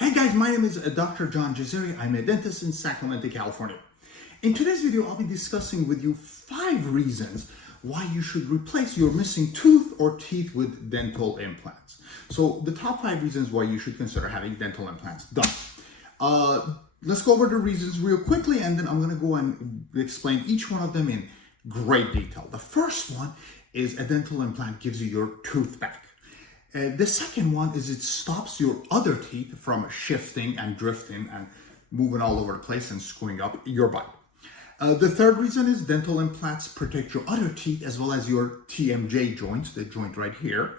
Hey guys, my name is Dr. John Jazeri. I'm a dentist in Sacramento, California. In today's video, I'll be discussing with you 5 reasons why you should replace your missing tooth or teeth with dental implants. So the top 5 reasons why you should consider having dental implants done. Let's go over the reasons real quickly, and then I'm going to go and explain each one of them in great detail. The first one is a dental implant gives you your tooth back. The second one is it stops your other teeth from shifting and drifting and moving all over the place and screwing up your bite. The third reason is dental implants protect your other teeth as well as your TMJ joints, the joint right here.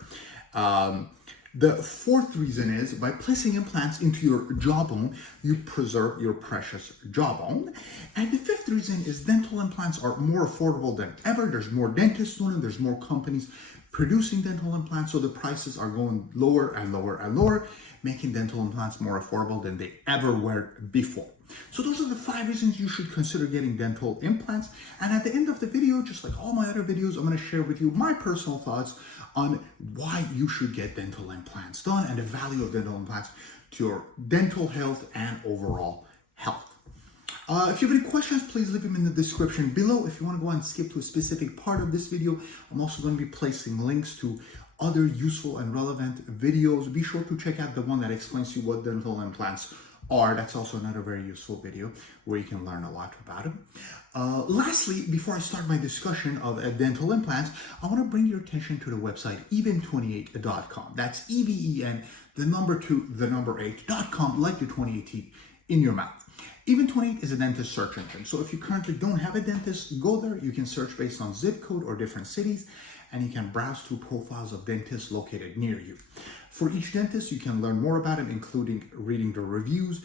The fourth reason is by placing implants into your jawbone, you preserve your precious jawbone. And the fifth reason is dental implants are more affordable than ever. There's more dentists doing them. There's more companies producing dental implants, so the prices are going lower and lower and lower, making dental implants more affordable than they ever were before. So those are the 5 reasons you should consider getting dental implants. And at the end of the video, just like all my other videos, I'm going to share with you my personal thoughts on why you should get dental implants done and the value of dental implants to your dental health and overall health. If you have any questions, please leave them in the description below. If you want to go and skip to a specific part of this video, I'm also going to be placing links to other useful and relevant videos. Be sure to check out the one that explains to you what dental implants are. That's also another very useful video where you can learn a lot about them. Lastly, before I start my discussion of dental implants, I want to bring your attention to the website even28.com. That's EVEN, the number 2, the number 8.com, like the 28 teeth in your mouth. Even 28 is a dentist search engine. So if you currently don't have a dentist, go there. You can search based on zip code or different cities, and you can browse through profiles of dentists located near you. For each dentist, you can learn more about them, including reading the reviews,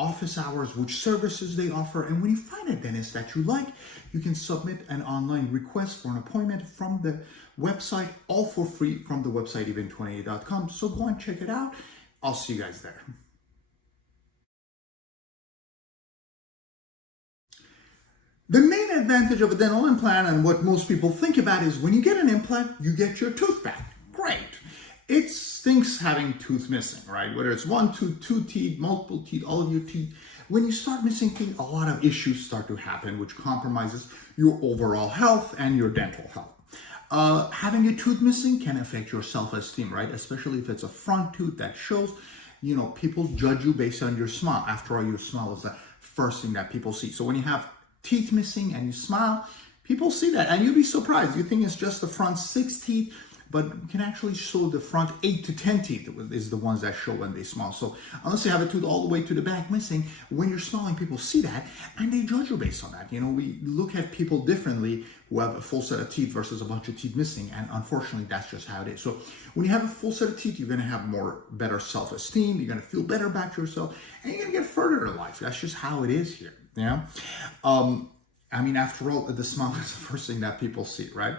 office hours, which services they offer. And when you find a dentist that you like, you can submit an online request for an appointment from the website, all for free from the website even28.com. So go and check it out. I'll see you guys there. The main advantage of a dental implant and what most people think about is when you get an implant, you get your tooth back. Great. It stinks having tooth missing, right? Whether it's 1 tooth, 2 teeth, multiple teeth, all of your teeth. When you start missing teeth, a lot of issues start to happen, which compromises your overall health and your dental health. Having a tooth missing can affect your self-esteem, right? Especially if it's a front tooth that shows, people judge you based on your smile. After all, your smile is the first thing that people see. So when you have teeth missing and you smile, people see that and you'll be surprised. You think it's just the front 6 teeth, but you can actually show the front 8 to 10 teeth is the ones that show when they smile. So unless you have a tooth all the way to the back missing, when you're smiling, people see that and they judge you based on that. We look at people differently who have a full set of teeth versus a bunch of teeth missing, and unfortunately that's just how it is. So when you have a full set of teeth, you're going to have better self-esteem, you're going to feel better about yourself, and you're going to get further in life. That's just how it is here. After all, the smile is the first thing that people see, right?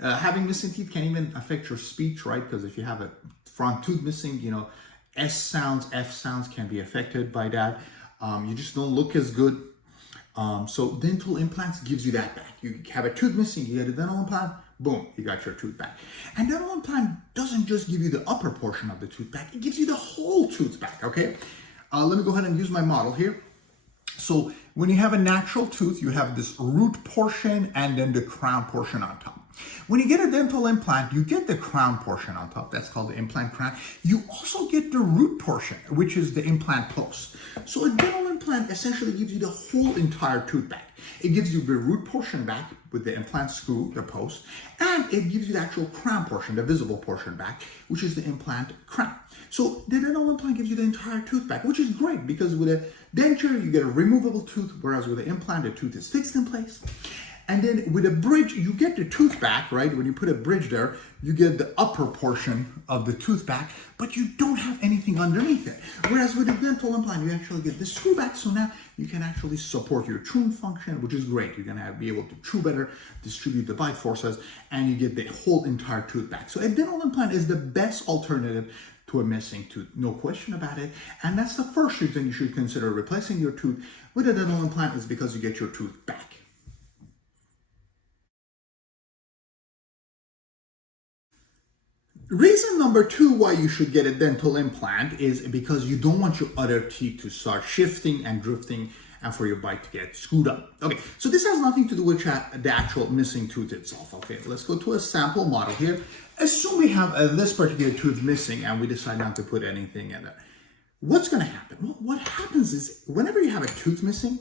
Having missing teeth can even affect your speech, right? Because if you have a front tooth missing, S sounds, F sounds can be affected by that. You just don't look as good. So dental implants gives you that back. You have a tooth missing, you get a dental implant, boom, you got your tooth back. And dental implant doesn't just give you the upper portion of the tooth back, it gives you the whole tooth back, okay? Let me go ahead and use my model here. So when you have a natural tooth, you have this root portion and then the crown portion on top. When you get a dental implant, you get the crown portion on top. That's called the implant crown. You also get the root portion, which is the implant post. So a dental implant essentially gives you the whole entire tooth back. It gives you the root portion back with the implant screw, the post, and it gives you the actual crown portion, the visible portion back, which is the implant crown. So the dental implant gives you the entire tooth back, which is great because with a denture, you get a removable tooth, whereas with an implant, the tooth is fixed in place. And then with a bridge, you get the tooth back, right? When you put a bridge there, you get the upper portion of the tooth back, but you don't have anything underneath it. Whereas with a dental implant, you actually get the screw back, so now you can actually support your chewing function, which is great. You're gonna be able to chew better, distribute the bite forces, and you get the whole entire tooth back. So a dental implant is the best alternative to a missing tooth, no question about it. And that's the first reason you should consider replacing your tooth with a dental implant, is because you get your tooth back. Reason number two why you should get a dental implant is because you don't want your other teeth to start shifting and drifting and for your bite to get screwed up. Okay, so this has nothing to do with the actual missing tooth itself. Okay, let's go to a sample model here. Assume we have this particular tooth missing and we decide not to put anything in there. What's going to happen? Well, what happens is whenever you have a tooth missing,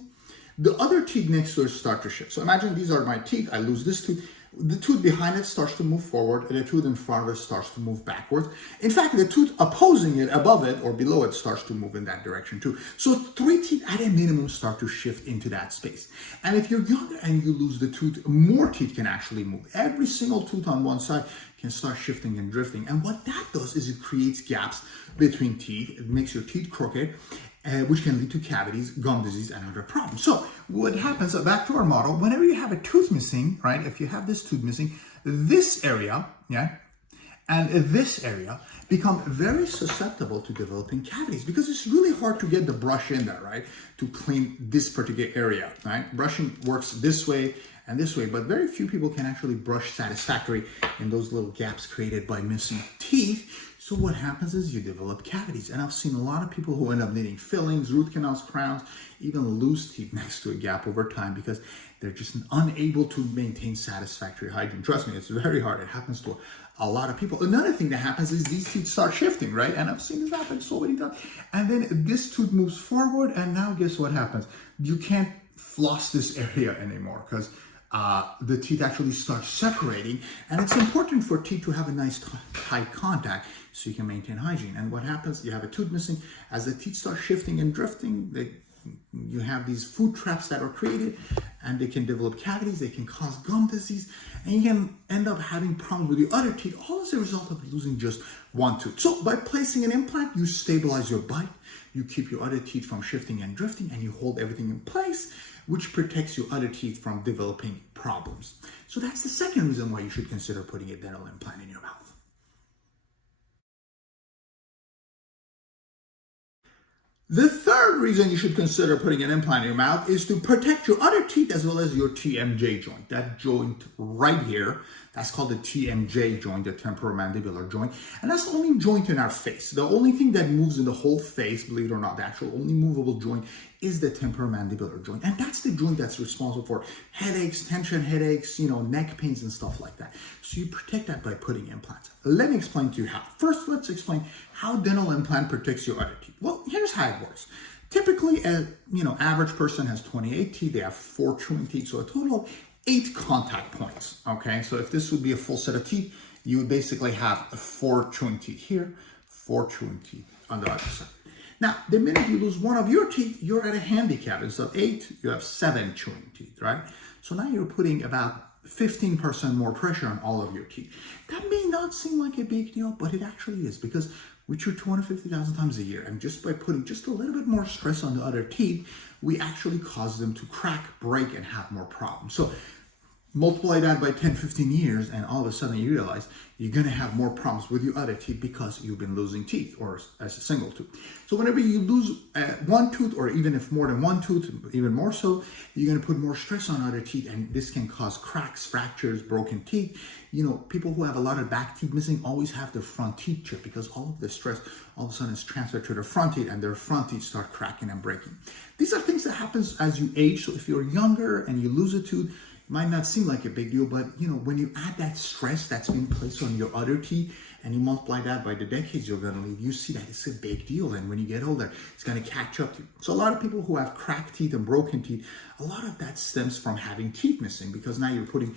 the other teeth next to it start to shift. So imagine these are my teeth. I lose this tooth. The tooth behind it starts to move forward, and the tooth in front of it starts to move backwards. In fact, the tooth opposing it, above it or below it, starts to move in that direction too. So 3 teeth at a minimum start to shift into that space. And if you're younger and you lose the tooth, more teeth can actually move. Every single tooth on one side can start shifting and drifting. And what that does is it creates gaps between teeth. It makes your teeth crooked, which can lead to cavities, gum disease, and other problems. So what happens, back to our model, whenever you have a tooth missing, right, if you have this tooth missing, this area, yeah, and this area become very susceptible to developing cavities because it's really hard to get the brush in there, right, to clean this particular area, right? Brushing works this way and this way, but very few people can actually brush satisfactorily in those little gaps created by missing teeth. So what happens is you develop cavities. And I've seen a lot of people who end up needing fillings, root canals, crowns, even lose teeth next to a gap over time because they're just unable to maintain satisfactory hygiene. Trust me, it's very hard. It happens to a lot of people. Another thing that happens is these teeth start shifting, right? And I've seen this happen so many times. And then this tooth moves forward, and now guess what happens? You can't floss this area anymore because the teeth actually start separating, and it's important for teeth to have a nice tight contact so you can maintain hygiene. And what happens, you have a tooth missing, as the teeth start shifting and drifting, you have these food traps that are created, and they can develop cavities, they can cause gum disease, and you can end up having problems with your other teeth, all as a result of losing just one tooth. So by placing an implant, you stabilize your bite, you keep your other teeth from shifting and drifting, and you hold everything in place, which protects your other teeth from developing problems. So that's the second reason why you should consider putting a dental implant in your mouth. The third reason you should consider putting an implant in your mouth is to protect your other teeth as well as your TMJ joint. That joint right here, that's called the TMJ joint, the temporomandibular joint. And that's the only joint in our face. The only thing that moves in the whole face, believe it or not, the actual only movable joint is the temporomandibular joint. And that's the joint that's responsible for headaches, tension headaches, neck pains and stuff like that. So you protect that by putting implants. Let me explain to you how. First, let's explain how dental implant protects your other teeth. Well, here's how it works. Typically, average person has 28 teeth. They have 4 chewing teeth, so a total of 8 contact points. Okay, so if this would be a full set of teeth, you would basically have 4 chewing teeth here, 4 chewing teeth on the other side. Now, the minute you lose one of your teeth, you're at a handicap. Instead of 8, you have 7 chewing teeth, right? So now you're putting about 15% more pressure on all of your teeth. That may not seem like a big deal, but it actually is, because we chew 250,000 times a year, and just by putting just a little bit more stress on the other teeth, we actually cause them to crack, break, and have more problems. So multiply that by 10, 15 years, and all of a sudden you realize you're going to have more problems with your other teeth because you've been losing teeth, or as a single tooth. So whenever you lose one tooth, or even if more than one tooth, even more so, you're going to put more stress on other teeth, and this can cause cracks, fractures, broken teeth. People who have a lot of back teeth missing always have their front teeth chipped because all of the stress all of a sudden is transferred to their front teeth, and their front teeth start cracking and breaking. These are things that happens as you age. So if you're younger and you lose a tooth, might not seem like a big deal, but when you add that stress that's been placed on your other teeth and you multiply that by the decades you're going to live, you see that it's a big deal. And when you get older, it's going to catch up to you. So a lot of people who have cracked teeth and broken teeth, a lot of that stems from having teeth missing, because now you're putting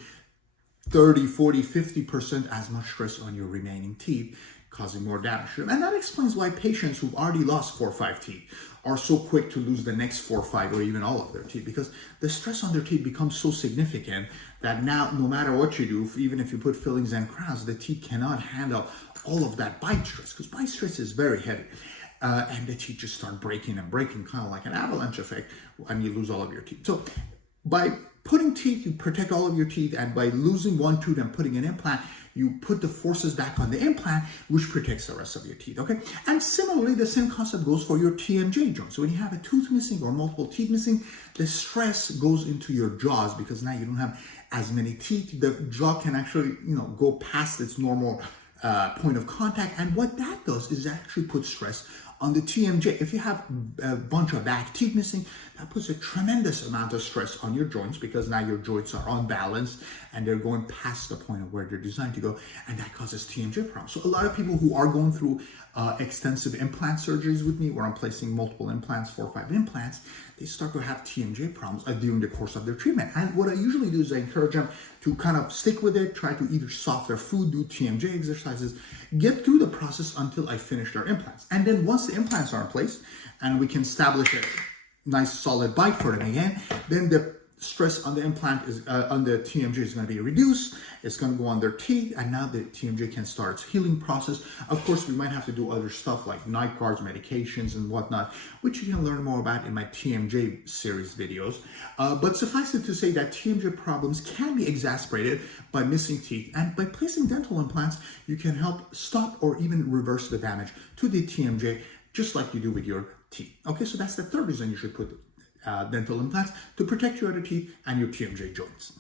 30, 40, 50% as much stress on your remaining teeth, causing more damage to them. And that explains why patients who've already lost 4 or 5 teeth are so quick to lose the next 4 or 5 or even all of their teeth, because the stress on their teeth becomes so significant that now, no matter what you do, even if you put fillings and crowns, the teeth cannot handle all of that bite stress, because bite stress is very heavy. And the teeth just start breaking and breaking, kind of like an avalanche effect, and you lose all of your teeth. So by putting teeth, you protect all of your teeth, and by losing one tooth and putting an implant, you put the forces back on the implant, which protects the rest of your teeth, okay? And similarly, the same concept goes for your TMJ joint. So when you have a tooth missing or multiple teeth missing, the stress goes into your jaws, because now you don't have as many teeth. The jaw can actually, go past its normal point of contact. And what that does is actually put stress on the TMJ. If you have a bunch of back teeth missing, that puts a tremendous amount of stress on your joints, because now your joints are unbalanced and they're going past the point of where they're designed to go, and that causes TMJ problems. So a lot of people who are going through extensive implant surgeries with me, where I'm placing multiple implants, 4 or 5 implants, they start to have TMJ problems during the course of their treatment. And what I usually do is I encourage them to kind of stick with it, try to either soft their food, do TMJ exercises, get through the process until I finish their implants. And then once the implants are in place and we can establish a nice solid bite for them again, then the stress on the implant is on the TMJ is going to be reduced. It's going to go on their teeth, and now the TMJ can start its healing process. Of course, we might have to do other stuff like night guards, medications, and whatnot, which you can learn more about in my TMJ series videos. But suffice it to say that TMJ problems can be exacerbated by missing teeth, and by placing dental implants, you can help stop or even reverse the damage to the TMJ, just like you do with your teeth. Okay, so that's the third reason you should put dental implants, to protect your other teeth and your TMJ joints.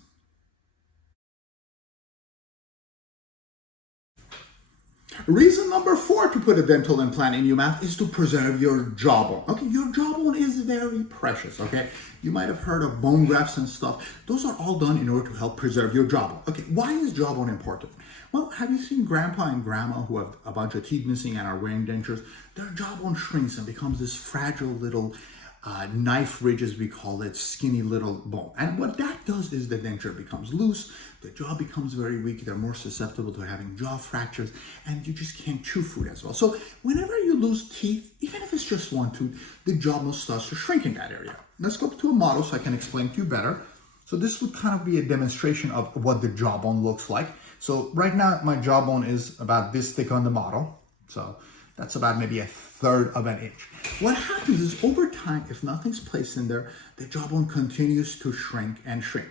Reason number 4 to put a dental implant in your mouth is to preserve your jawbone. Okay, your jawbone is very precious, okay? You might have heard of bone grafts and stuff. Those are all done in order to help preserve your jawbone. Okay, why is jawbone important? Well, have you seen grandpa and grandma who have a bunch of teeth missing and are wearing dentures? Their jawbone shrinks and becomes this fragile little knife ridge, as we call it, skinny little bone. And what that does is the denture becomes loose, the jaw becomes very weak, they're more susceptible to having jaw fractures, and you just can't chew food as well. So whenever you lose teeth, even if it's just one tooth, the jawbone starts to shrink in that area. Let's go to a model so I can explain to you better. So this would kind of be a demonstration of what the jawbone looks like. So right now my jawbone is about this thick on the model. So that's about maybe 1/3 of an inch. What happens is over time, if nothing's placed in there, the jawbone continues to shrink and shrink.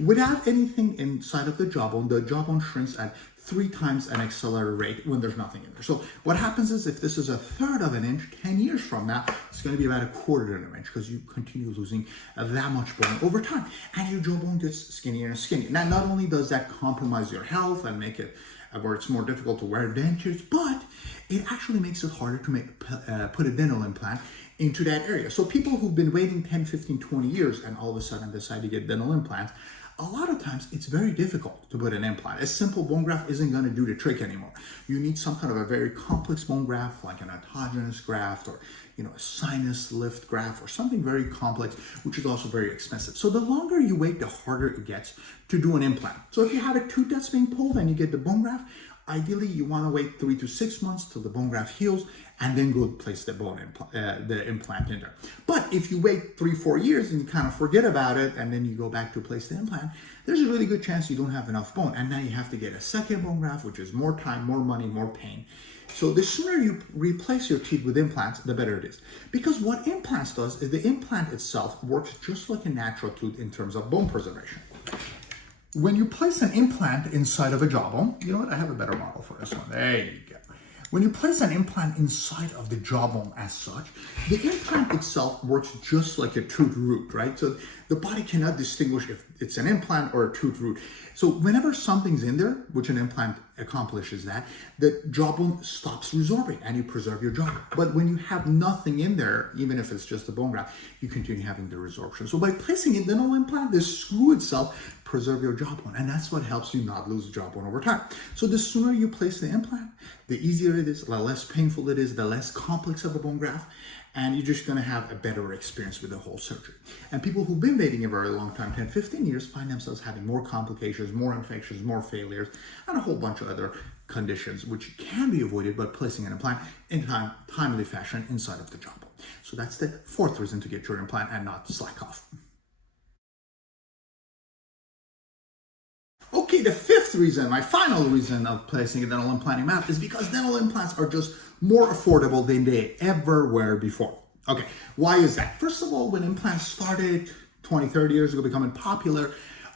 Without anything inside of the jawbone shrinks at 3 times an accelerated rate when there's nothing in there. So what happens is, if this is 1/3 of an inch, 10 years from now, it's going to be about 1/4 of an inch, because you continue losing that much bone over time. And your jawbone gets skinnier and skinnier. Now, not only does that compromise your health and make it where it's more difficult to wear dentures, but it actually makes it harder to put a dental implant into that area. So people who've been waiting 10, 15, 20 years and all of a sudden decide to get dental implants, a lot of times it's very difficult to put an implant. A simple bone graft isn't going to do the trick anymore. You need some kind of a very complex bone graft, like an autogenous graft, or a sinus lift graft, or something very complex, which is also very expensive. So the longer you wait, the harder it gets to do an implant. So if you have a tooth that's being pulled and you get the bone graft, ideally you want to wait 3 to 6 months till the bone graft heals, and then go place the implant in there. But if you wait 3, 4 years and you kind of forget about it, and then you go back to place the implant, there's a really good chance you don't have enough bone, and now you have to get a second bone graft, which is more time, more money, more pain. So the sooner you replace your teeth with implants, the better it is. Because what implants does is the implant itself works just like a natural tooth in terms of bone preservation. When you place an implant inside of a jawbone, you know what? I have a better model for this one. There you go. When you place an implant inside of the jawbone as such, the implant itself works just like a tooth root, right? So the body cannot distinguish if it's an implant or a tooth root. So whenever something's in there, which an implant accomplishes that, the jawbone stops resorbing and you preserve your jawbone. But when you have nothing in there, even if it's just a bone graft, you continue having the resorption. So by placing a dental implant, the screw itself preserve your jawbone, and that's what helps you not lose jawbone over time. So the sooner you place the implant, the easier it is, the less painful it is, the less complex of a bone graft, and you're just going to have a better experience with the whole surgery. And people who've been waiting a very long time, 10, 15 years, find themselves having more complications, more infections, more failures, and a whole bunch of other conditions, which can be avoided by placing an implant in timely fashion inside of the jawbone. So that's the 4th reason to get your implant and not slack off. Okay, the 5th reason, my final reason of placing a dental implant in your mouth, is because dental implants are just more affordable than they ever were before. Okay, why is that? First of all, when implants started 20, 30 years ago becoming popular,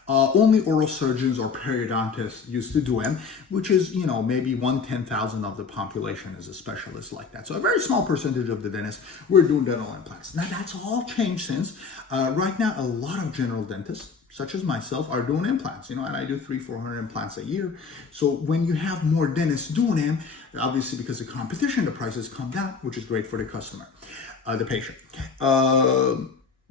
only oral surgeons or periodontists used to do them, which is, maybe 1/10,000 of the population is a specialist like that. So a very small percentage of the dentists were doing dental implants. Now that's all changed since. Right now, a lot of general dentists, such as myself, are doing implants, and I do 300-400 implants a year. So when you have more dentists doing them, obviously because of competition, the prices come down, which is great for the customer, the patient.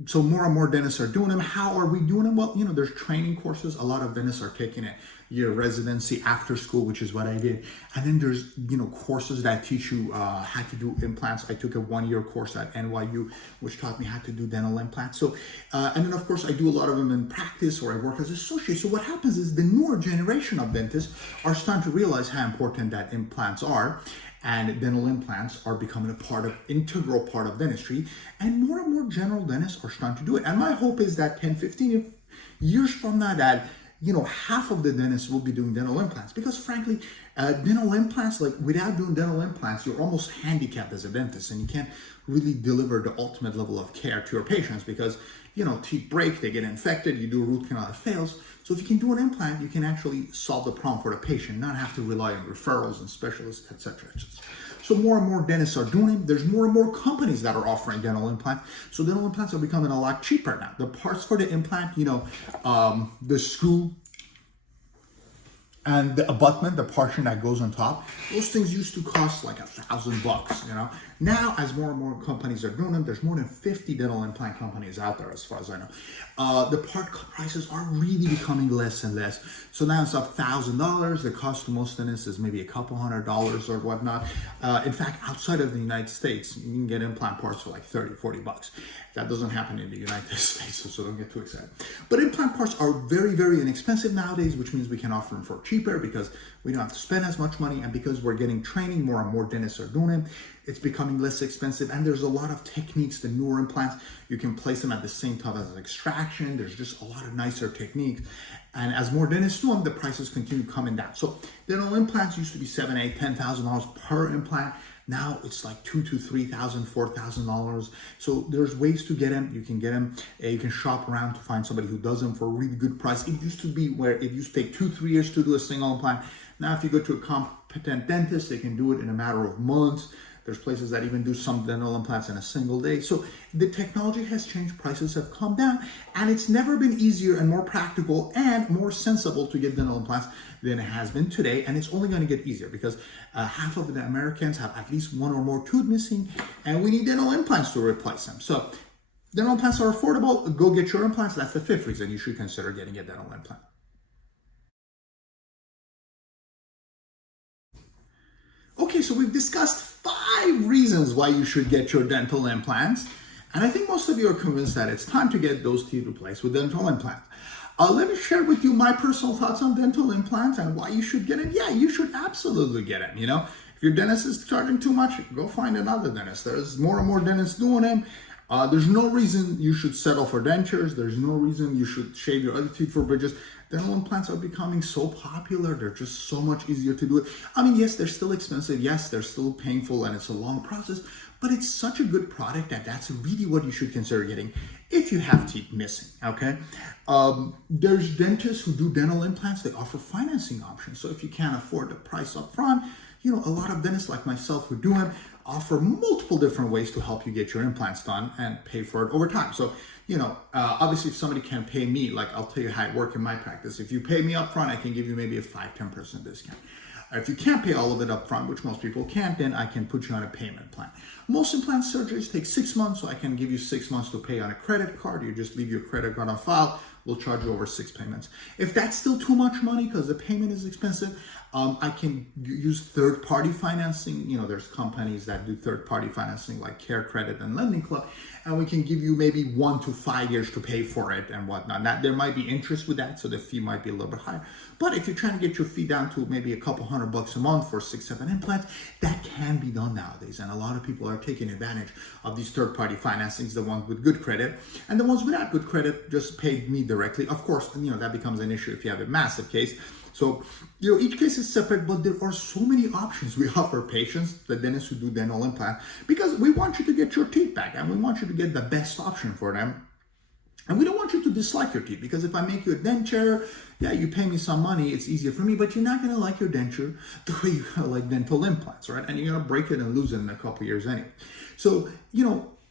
So more and more dentists are doing them. How are we doing them? Well, there's training courses. A lot of dentists are taking a year residency after school, which is what I did. And then there's, courses that teach you how to do implants. I took a 1-year course at NYU, which taught me how to do dental implants. So, and then of course I do a lot of them in practice, or I work as an associate. So what happens is the newer generation of dentists are starting to realize how important that implants are. And dental implants are becoming integral part of dentistry. And more general dentists are starting to do it. And my hope is that 10, 15 years from now, that half of the dentists will be doing dental implants. Because frankly, dental implants, like without doing dental implants, you're almost handicapped as a dentist, and you can't really deliver the ultimate level of care to your patients because, teeth break, they get infected, you do a root canal, it fails. So if you can do an implant, you can actually solve the problem for the patient, not have to rely on referrals and specialists, etc. So more and more dentists are doing it. There's more and more companies that are offering dental implants. So dental implants are becoming a lot cheaper now. The parts for the implant, the screw and the abutment, the portion that goes on top, those things used to cost like $1,000, Now, as more and more companies are doing them, there's more than 50 dental implant companies out there, as far as I know. The part prices are really becoming less and less. So now it's up $1,000. The cost to most dentists is maybe a couple $100 or whatnot. In fact, outside of the United States, you can get implant parts for like $30, $40. That doesn't happen in the United States, so don't get too excited. But implant parts are very, very inexpensive nowadays, which means we can offer them for cheaper because we don't have to spend as much money, and because we're getting training, more and more dentists are doing it. It's becoming less expensive, and there's a lot of techniques. The newer implants, you can place them at the same time as extraction. There's just a lot of nicer techniques, and as more dentists do them, the prices continue coming down. So dental implants used to be $7,000, $8,000, $10,000 per implant. Now it's like $2,000 to $3,000, $4,000. So there's ways to get them. You can get them. You can shop around to find somebody who does them for a really good price. It used to be where it used to take 2-3 years to do a single implant. Now, if you go to a competent dentist, they can do it in a matter of months. There's places that even do some dental implants in a single day. So the technology has changed, prices have come down, and it's never been easier and more practical and more sensible to get dental implants than it has been today. And it's only going to get easier because half of the Americans have at least one or more tooth missing, and we need dental implants to replace them. So dental implants are affordable. Go get your implants. That's the 5th reason you should consider getting a dental implant. Okay, so we've discussed 5 reasons why you should get your dental implants. And I think most of you are convinced that it's time to get those teeth replaced with dental implants. Let me share with you my personal thoughts on dental implants and why you should get them. Yeah, you should absolutely get them. If your dentist is charging too much, go find another dentist. There's more and more dentists doing them. There's no reason you should settle for dentures. There's no reason you should shave your other teeth for bridges. Dental implants are becoming so popular. They're just so much easier to do it. I mean, yes, they're still expensive. Yes, they're still painful, and it's a long process. But it's such a good product that that's really what you should consider getting if you have teeth missing, okay? There's dentists who do dental implants. They offer financing options. So if you can't afford the price up front, a lot of dentists like myself who do them offer multiple different ways to help you get your implants done and pay for it over time. So, obviously if somebody can pay me, like I'll tell you how it works in my practice. If you pay me up front, I can give you maybe a 5-10% discount. If you can't pay all of it up front, which most people can't, then I can put you on a payment plan. Most implant surgeries take 6 months, so I can give you 6 months to pay on a credit card. You just leave your credit card on file. We'll charge you over 6 payments. If that's still too much money because the payment is expensive, I can use third-party financing. There's companies that do third-party financing like Care Credit and Lending Club, and we can give you maybe 1 to 5 years to pay for it and whatnot. Now, there might be interest with that, so the fee might be a little bit higher. But if you're trying to get your fee down to maybe a couple $100 a month for 6-7 implants, that can be done nowadays. And a lot of people are taking advantage of these third-party financings, the ones with good credit. And the ones without good credit just pay me directly. Of course, that becomes an issue if you have a massive case. So, each case is separate, but there are so many options we offer patients, the dentists who do dental implant, because we want you to get your teeth back and we want you to get the best option for them. And we don't want you to dislike your teeth, because if I make you a denture, yeah, you pay me some money, it's easier for me, but you're not going to like your denture the way you're going to like dental implants, right? And you're going to break it and lose it in a couple years anyway. So,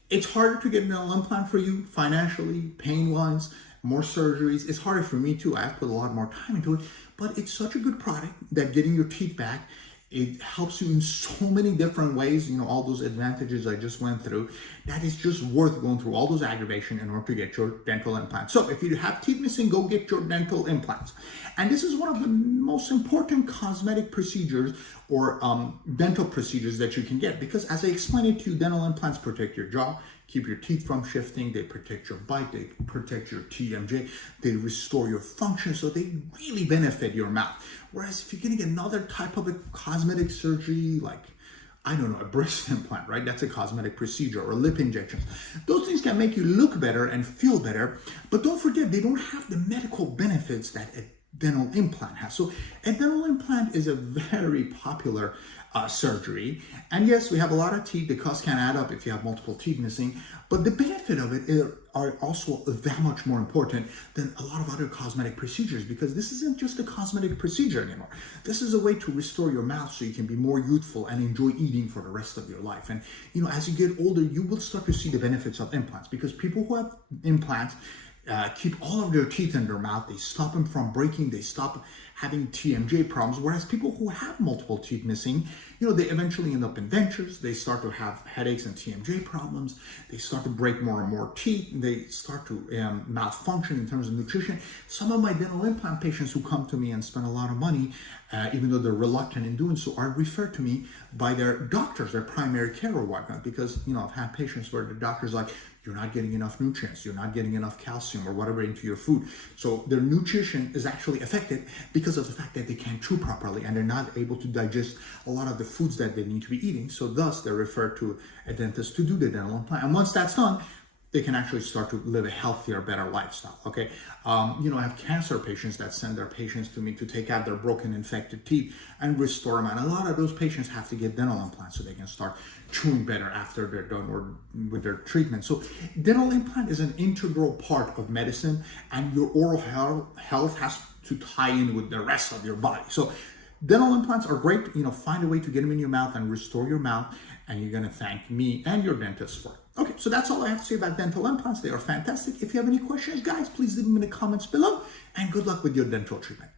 it's harder to get an dental implant for you financially, pain-wise, more surgeries. It's harder for me too. I've put a lot more time into it, but it's such a good product that getting your teeth back, it helps you in so many different ways, all those advantages I just went through, that is just worth going through all those aggravation in order to get your dental implants. So if you have teeth missing, go get your dental implants. And this is one of the most important cosmetic procedures or dental procedures that you can get, because as I explained it to you, dental implants protect your jaw, keep your teeth from shifting, they protect your bite, they protect your TMJ, they restore your function, so they really benefit your mouth. Whereas if you're getting another type of a cosmetic surgery, like, I don't know, a breast implant, right? That's a cosmetic procedure, or lip injections. Those things can make you look better and feel better, but don't forget, they don't have the medical benefits that a dental implant has. So a dental implant is a very popular surgery. And yes, we have a lot of teeth. The cost can add up if you have multiple teeth missing, but the benefit of it are also that much more important than a lot of other cosmetic procedures, because this isn't just a cosmetic procedure anymore. This is a way to restore your mouth so you can be more youthful and enjoy eating for the rest of your life. And as you get older, you will start to see the benefits of implants, because people who have implants keep all of their teeth in their mouth. They stop them from breaking. They stop having TMJ problems. Whereas people who have multiple teeth missing, they eventually end up in dentures. They start to have headaches and TMJ problems. They start to break more and more teeth. They start to malfunction in terms of nutrition. Some of my dental implant patients who come to me and spend a lot of money, even though they're reluctant in doing so, are referred to me by their doctors, their primary care or whatnot, because, I've had patients where the doctor's like, you're not getting enough nutrients, you're not getting enough calcium or whatever into your food. So their nutrition is actually affected because of the fact that they can't chew properly and they're not able to digest a lot of the foods that they need to be eating. So thus they're referred to a dentist to do the dental implant. And once that's done, they can actually start to live a healthier, better lifestyle, okay? I have cancer patients that send their patients to me to take out their broken, infected teeth and restore them. And a lot of those patients have to get dental implants so they can start chewing better after they're done or with their treatment. So dental implant is an integral part of medicine, and your oral health has to tie in with the rest of your body. So dental implants are great. Find a way to get them in your mouth and restore your mouth, and you're going to thank me and your dentist for it. Okay, so that's all I have to say about dental implants. They are fantastic. If you have any questions, guys, please leave them in the comments below, and good luck with your dental treatment.